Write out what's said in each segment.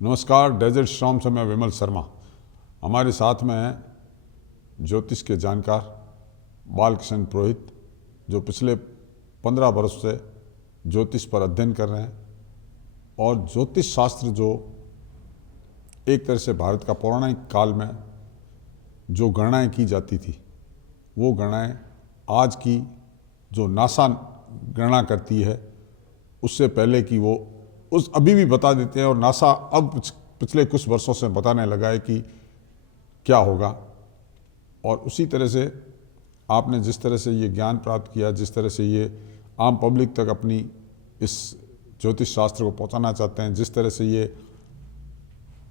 नमस्कार, डेजर्ट श्राम से मैं विमल शर्मा। हमारे साथ में हैं ज्योतिष के जानकार बालकृष्ण पुरोहित, जो पिछले 15 वर्ष से ज्योतिष पर अध्ययन कर रहे हैं। और ज्योतिष शास्त्र जो एक तरह से भारत का पौराणिक काल में जो गणनाएं की जाती थी, वो गणनाएं आज की जो नासा गणना करती है उससे पहले की वो उस अभी भी बता देते हैं। और नासा अब पिछले कुछ वर्षों से बताने लगा है कि क्या होगा। और उसी तरह से आपने जिस तरह से ये ज्ञान प्राप्त किया, जिस तरह से ये आम पब्लिक तक अपनी इस ज्योतिष शास्त्र को पहुंचाना चाहते हैं, जिस तरह से ये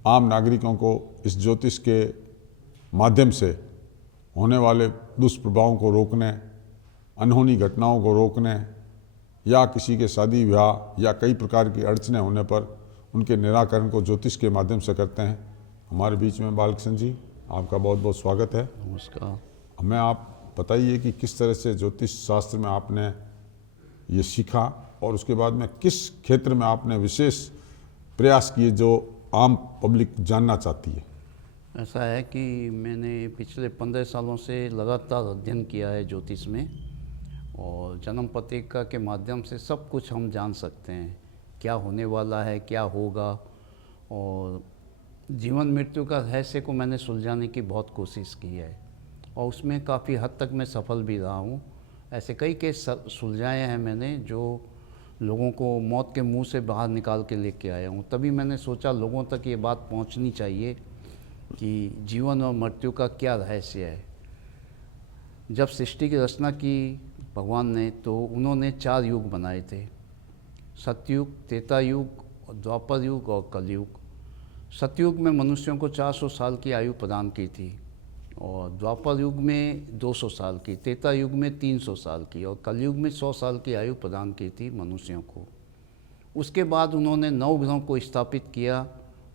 आम नागरिकों को इस ज्योतिष के माध्यम से होने वाले दुष्प्रभावों को रोकने, अनहोनी घटनाओं को रोकने, या किसी के शादी विवाह या कई प्रकार की अड़चनें होने पर उनके निराकरण को ज्योतिष के माध्यम से करते हैं। हमारे बीच में बालकृष्ण जी, आपका बहुत बहुत स्वागत है। नमस्कार। हमें आप बताइए कि किस तरह से ज्योतिष शास्त्र में आपने ये सीखा और उसके बाद में किस क्षेत्र में आपने विशेष प्रयास किए जो आम पब्लिक जानना चाहती है। ऐसा है कि मैंने पिछले 15 सालों से लगातार अध्ययन किया है ज्योतिष में, और जन्म पत्रिका के माध्यम से सब कुछ हम जान सकते हैं, क्या होने वाला है, क्या होगा। और जीवन मृत्यु का रहस्य को मैंने सुलझाने की बहुत कोशिश की है, और उसमें काफ़ी हद तक मैं सफल भी रहा हूँ। ऐसे कई केस सुलझाए हैं मैंने, जो लोगों को मौत के मुंह से बाहर निकाल के लेके आया हूँ। तभी मैंने सोचा लोगों तक ये बात पहुँचनी चाहिए कि जीवन और मृत्यु का क्या रहस्य है। जब सृष्टि की रचना की भगवान ने, तो उन्होंने 4 युग बनाए थे, सतयुग, त्रेता युग, द्वापर युग और कलयुग। सतयुग में मनुष्यों को 400 साल की आयु प्रदान की थी, और द्वापर युग में 200 साल की, त्रेता युग में 300 साल की, और कलयुग में 100 साल की आयु प्रदान की थी मनुष्यों को। उसके बाद उन्होंने 9 ग्रहों को स्थापित किया,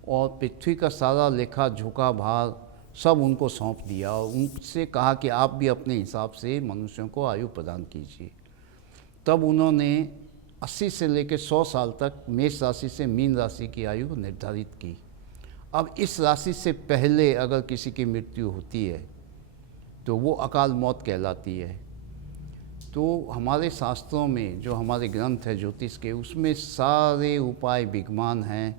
और पृथ्वी का सारा लेखा झोंका भार सब उनको सौंप दिया, और उनसे कहा कि आप भी अपने हिसाब से मनुष्यों को आयु प्रदान कीजिए। तब उन्होंने 80 से लेकर 100 साल तक मेष राशि से मीन राशि की आयु निर्धारित की। अब इस राशि से पहले अगर किसी की मृत्यु होती है तो वो अकाल मौत कहलाती है। तो हमारे शास्त्रों में जो हमारे ग्रंथ है ज्योतिष के, उसमें सारे उपाय विद्यमान हैं।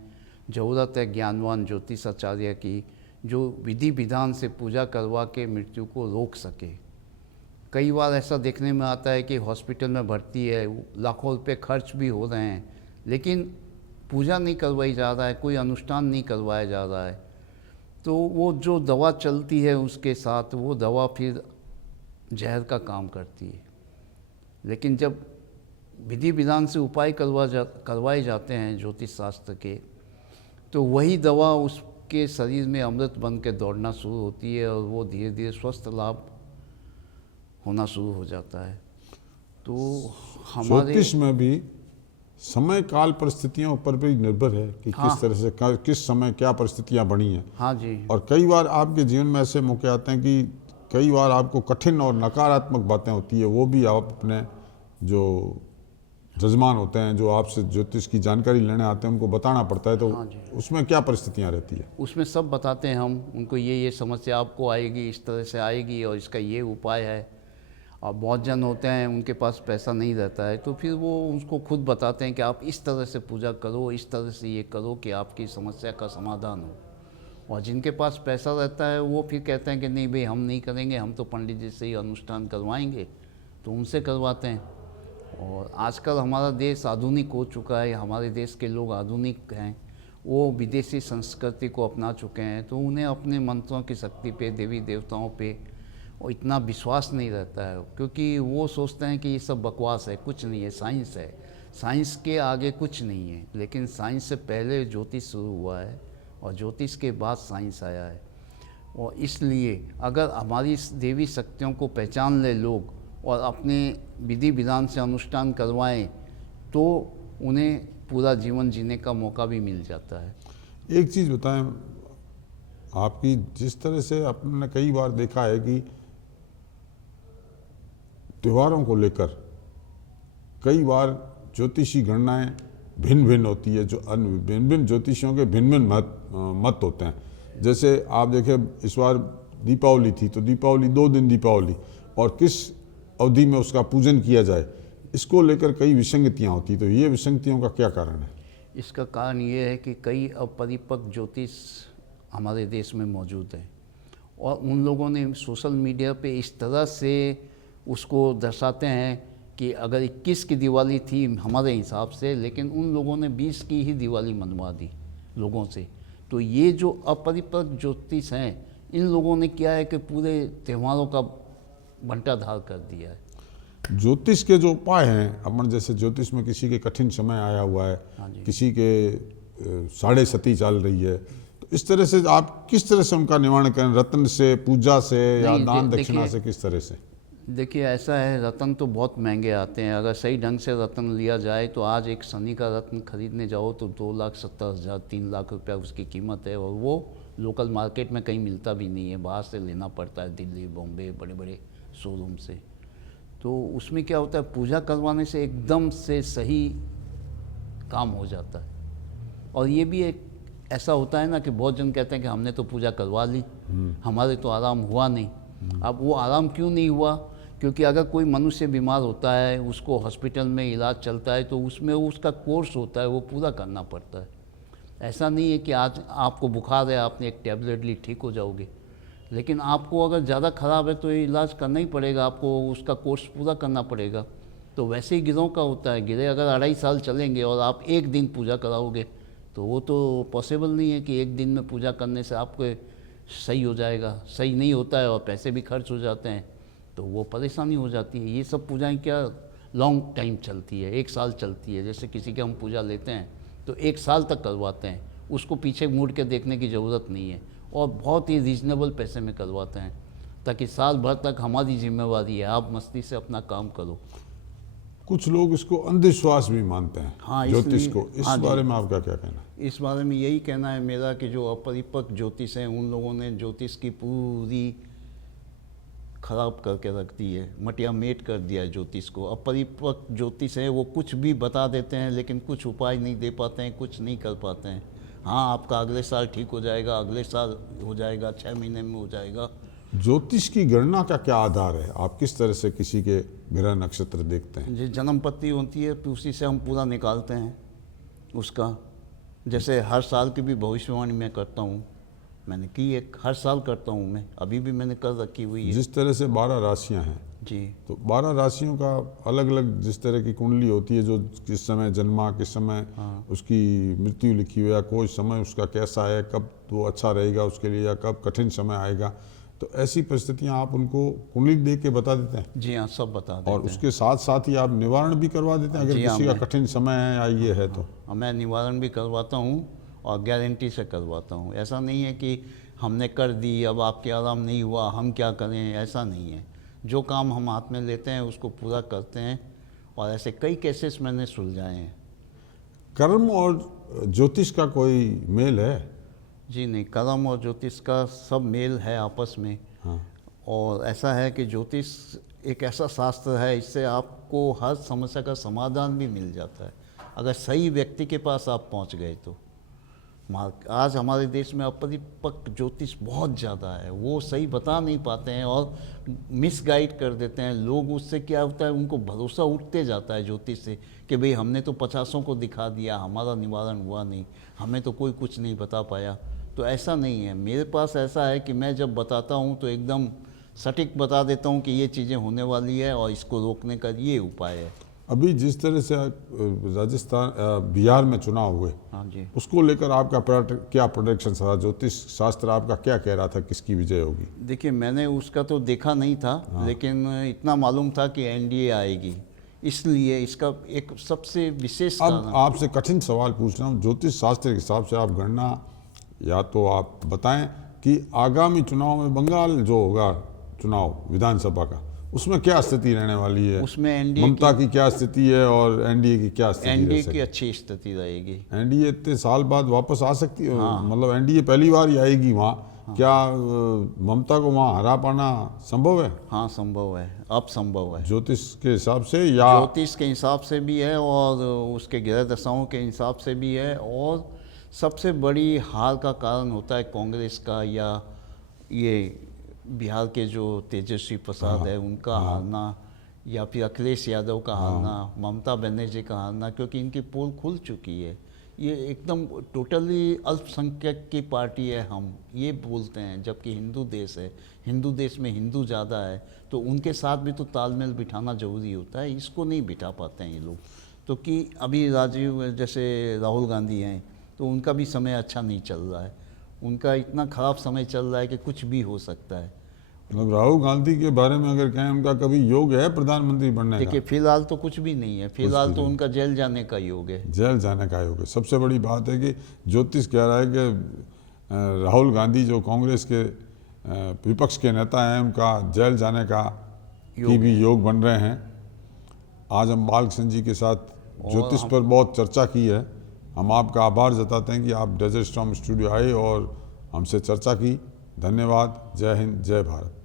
ज़रूरत है ज्ञानवान ज्योतिष आचार्य की, जो विधि विधान से पूजा करवा के मृत्यु को रोक सके। कई बार ऐसा देखने में आता है कि हॉस्पिटल में भर्ती है, लाखों रुपए खर्च भी हो रहे हैं, लेकिन पूजा नहीं करवाई जा रहा है, कोई अनुष्ठान नहीं करवाया जा रहा है। तो वो जो दवा चलती है उसके साथ वो दवा फिर जहर का काम करती है। लेकिन जब विधि विधान से उपाय करवाए जाते हैं ज्योतिष शास्त्र के, तो वही दवा उसके शरीर में अमृत बन के दौड़ना शुरू होती है, और वो धीरे धीरे स्वस्थ लाभ होना शुरू हो जाता है। तो हमारे ज्योतिष में भी समय काल परिस्थितियों पर भी निर्भर है कि किस तरह से किस समय क्या परिस्थितियां बनी हैं। हाँ जी। और कई बार आपके जीवन में ऐसे मौके आते हैं कि कई बार आपको कठिन और नकारात्मक बातें होती है, वो भी आप अपने जो जजमान होते हैं, जो आपसे ज्योतिष की जानकारी लेने आते हैं, उनको बताना पड़ता है। तो हाँ जी। उसमें क्या परिस्थितियां रहती है? उसमें सब बताते हैं हम उनको, ये समस्या आपको आएगी, इस तरह से आएगी, और इसका ये उपाय है। और बहुत जन होते हैं उनके पास पैसा नहीं रहता है, तो फिर वो उसको खुद बताते हैं कि आप इस तरह से पूजा करो, इस तरह से ये करो कि आपकी समस्या का समाधान हो। और जिनके पास पैसा रहता है वो फिर कहते हैं कि नहीं भाई, हम नहीं करेंगे, हम तो पंडित जी से ही अनुष्ठान करवाएंगे, तो उनसे करवाते हैं। और आजकल हमारा देश आधुनिक हो चुका है, हमारे देश के लोग आधुनिक हैं, वो विदेशी संस्कृति को अपना चुके हैं, तो उन्हें अपने मंत्रों की शक्ति पे, देवी देवताओं पे और इतना विश्वास नहीं रहता है, क्योंकि वो सोचते हैं कि ये सब बकवास है, कुछ नहीं है, साइंस है, साइंस के आगे कुछ नहीं है। लेकिन साइंस से पहले ज्योतिष शुरू हुआ है, और ज्योतिष के बाद साइंस आया है। और इसलिए अगर हमारी इस देवी शक्तियों को पहचान ले लोग और अपने विधि विधान से अनुष्ठान करवाएं, तो उन्हें पूरा जीवन जीने का मौका भी मिल जाता है। एक चीज़ बताएं, आपकी जिस तरह से आपने कई बार देखा है कि त्योहारों को लेकर कई बार ज्योतिषी गणनाएं भिन्न भिन्न होती है, जो भिन्न भिन्न ज्योतिषियों के भिन्न भिन्न मत होते हैं। जैसे आप देखें इस बार दीपावली थी, तो दीपावली 2 दिन दीपावली, और किस अवधि में उसका पूजन किया जाए, इसको लेकर कई विसंगतियाँ होती। तो ये विसंगतियों का क्या कारण है? इसका कारण ये है कि कई अपरिपक्व ज्योतिष हमारे देश में मौजूद हैं, और उन लोगों ने सोशल मीडिया पे इस तरह से उसको दर्शाते हैं कि अगर 21 की दिवाली थी हमारे हिसाब से, लेकिन उन लोगों ने 20 की ही दिवाली मनवा दी लोगों से। तो ये जो अपरिपक्व ज्योतिष हैं, इन लोगों ने क्या है कि पूरे त्योहारों का बंटाधार कर दिया है। ज्योतिष के जो उपाय हैं, अपन जैसे ज्योतिष में किसी के कठिन समय आया हुआ है, हाँ जी। किसी के साढ़े सती चल रही है, तो इस तरह से आप किस तरह से उनका निवारण करें? रत्न से, पूजा से, या नहीं, दान देखिए- दक्षिणा से, किस तरह से? देखिए ऐसा है, रत्न तो बहुत महंगे आते हैं। अगर सही ढंग से रत्न लिया जाए तो आज एक शनि का रत्न खरीदने जाओ तो 2,70,000 3 लाख रुपया उसकी कीमत है, और वो लोकल मार्केट में कहीं मिलता भी नहीं है, बाहर से लेना पड़ता है, दिल्ली, बॉम्बे, बड़े बड़े शोरूम से। तो उसमें क्या होता है, पूजा करवाने से एकदम से सही काम हो जाता है। और ये भी एक ऐसा होता है ना कि बहुत जन कहते हैं कि हमने तो पूजा करवा ली, हमारे तो आराम हुआ नहीं। अब वो आराम क्यों नहीं हुआ? क्योंकि अगर कोई मनुष्य बीमार होता है, उसको हॉस्पिटल में इलाज चलता है, तो उसमें उसका कोर्स होता है, वो पूरा करना पड़ता है। ऐसा नहीं है कि आज आपको बुखार है, आपने एक टैबलेट ली, ठीक हो जाओगे। लेकिन आपको अगर ज़्यादा ख़राब है तो ये इलाज करना ही पड़ेगा, आपको उसका कोर्स पूरा करना पड़ेगा। तो वैसे ही गिरों का होता है, गिरे अगर 2.5 साल चलेंगे और आप एक दिन पूजा कराओगे, तो वो तो पॉसिबल नहीं है कि एक दिन में पूजा करने से आपको सही हो जाएगा। सही नहीं होता है और पैसे भी खर्च हो जाते हैं, तो वो परेशानी हो जाती है। ये सब पूजाएं क्या लॉन्ग टाइम चलती है, 1 साल चलती है। जैसे किसी के हम पूजा लेते हैं तो 1 साल तक करवाते हैं, उसको पीछे मुड़ के देखने की ज़रूरत नहीं है, और बहुत ही रीज़नेबल पैसे में करवाते हैं, ताकि साल भर तक हमारी जिम्मेवारी है, आप मस्ती से अपना काम करो। कुछ लोग इसको अंधविश्वास भी मानते हैं, हाँ, ज्योतिष इसलिए- को। इस हाँ जी। बारे में आपका क्या कहना है? इस बारे में यही कहना है मेरा कि जो अपरिपक्व ज्योतिष हैं, उन लोगों ने ज्योतिष की पूरी खराब करके रख दी है, मटिया मेट कर दिया है ज्योतिष को। अपरिपक्व ज्योतिष है, वो कुछ भी बता देते हैं, लेकिन कुछ उपाय नहीं दे पाते हैं, कुछ नहीं कर पाते हैं। हाँ, आपका अगले साल ठीक हो जाएगा, अगले साल हो जाएगा, 6 महीने में हो जाएगा। ज्योतिष की गणना का क्या आधार है? आप किस तरह से किसी के ग्रह नक्षत्र देखते हैं? जो जन्म पत्री होती है, तो उसी से हम पूरा निकालते हैं उसका। जैसे हर साल की भी भविष्यवाणी मैं करता हूँ, मैंने की एक, हर साल करता हूँ मैं, अभी भी मैंने कर रखी हुई है। जिस तरह से 12 राशियां हैं, जी, तो 12 राशियों का अलग अलग जिस तरह की कुंडली होती है, जो किस समय जन्मा, किस समय उसकी मृत्यु लिखी हुई है, कोई समय उसका कैसा है, कब वो अच्छा रहेगा उसके लिए, या कब कठिन समय आएगा, तो ऐसी परिस्थितियां आप उनको कुंडली देख के बता देते हैं? जी हाँ, सब बता देते और हैं। उसके साथ साथ ही आप निवारण भी करवा देते हैं अगर जी हाँ, किसी का मैं- कठिन समय है या ये है तो? मैं निवारण भी करवाता हूँ और गारंटी से करवाता हूँ। ऐसा नहीं है कि हमने कर दी, अब आपके आराम नहीं हुआ, हम क्या करें, ऐसा नहीं है। जो काम हम हाथ में लेते हैं उसको पूरा करते हैं, और ऐसे कई केसेस मैंने सुलझाए हैं। कर्म और ज्योतिष का कोई मेल है? जी नहीं, कर्म और ज्योतिष का सब मेल है आपस में। हाँ। और ऐसा है कि ज्योतिष एक ऐसा शास्त्र है, इससे आपको हर समस्या का समाधान भी मिल जाता है, अगर सही व्यक्ति के पास आप पहुंच गए तो। आज हमारे देश में अपरिपक्व ज्योतिष बहुत ज़्यादा है, वो सही बता नहीं पाते हैं और मिसगाइड कर देते हैं लोग। उससे क्या होता है, उनको भरोसा उठते जाता है ज्योतिष से कि भाई हमने तो 50 को दिखा दिया, हमारा निवारण हुआ नहीं, हमें तो कोई कुछ नहीं बता पाया। तो ऐसा नहीं है, मेरे पास ऐसा है कि मैं जब बताता हूँ तो एकदम सटीक बता देता हूँ कि ये चीज़ें होने वाली है और इसको रोकने का ये उपाय है। अभी जिस तरह से राजस्थान बिहार में चुनाव हुए, हाँ जी, उसको लेकर आपका क्या प्रोडिक्शन था? ज्योतिष शास्त्र आपका क्या कह रहा था, किसकी विजय होगी? देखिए मैंने उसका तो देखा नहीं था, लेकिन इतना मालूम था कि एनडीए आएगी, इसलिए इसका एक सबसे विशेष अब कारण। आपसे कठिन सवाल पूछ रहा हूँ, ज्योतिष शास्त्र के हिसाब से आप गणना या तो आप बताएं कि आगामी चुनाव में बंगाल जो होगा चुनाव विधानसभा का, उसमें क्या स्थिति रहने वाली है? उसमें एनडीए ममता की क्या स्थिति है और एनडीए की क्या स्थिति एनडीए रह की सकती अच्छी स्थिति रहेगी। है? एनडीए इतने साल बाद वापस आ सकती है? मतलब एनडीए पहली बार ही आएगी वहाँ, क्या ममता को वहाँ हरा पाना संभव है हाँ संभव है, अब संभव है। ज्योतिष के हिसाब से, या ज्योतिष के हिसाब से भी है और उसके ग्रह दशाओं के हिसाब से भी है, और सबसे बड़ी हार का कारण होता है कांग्रेस का, या ये बिहार के जो तेजस्वी प्रसाद है उनका हारना, या फिर अखिलेश यादव का हारना, ममता बनर्जी का हारना, क्योंकि इनकी पोल खुल चुकी है। ये एकदम टोटली अल्पसंख्यक की पार्टी है, हम ये बोलते हैं, जबकि हिंदू देश है, हिंदू देश में हिंदू ज़्यादा है, तो उनके साथ भी तो तालमेल बिठाना ज़रूरी होता है। इसको नहीं बिठा पाते हैं ये लोग। तो कि अभी जैसे राहुल गांधी हैं, तो उनका भी समय अच्छा नहीं चल रहा है, उनका इतना ख़राब समय चल रहा है कि कुछ भी हो सकता है। मतलब राहुल गांधी के बारे में अगर कहें, उनका कभी योग है प्रधानमंत्री बनने का? देखिए फिलहाल तो कुछ भी नहीं है, फिलहाल तो उनका जेल जाने का योग है। जेल जाने का योग है। सबसे बड़ी बात है कि ज्योतिष कह रहा है कि राहुल गांधी जो कांग्रेस के विपक्ष के नेता हैं, उनका जेल जाने का की भी योग बन रहे हैं। आज हम बालकृष्ण जी के साथ ज्योतिष पर बहुत चर्चा की है। हम आपका आभार जताते हैं कि आप डेजर्ट स्टॉर्म स्टूडियो आए और हमसे चर्चा की। धन्यवाद। जय हिंद, जय भारत।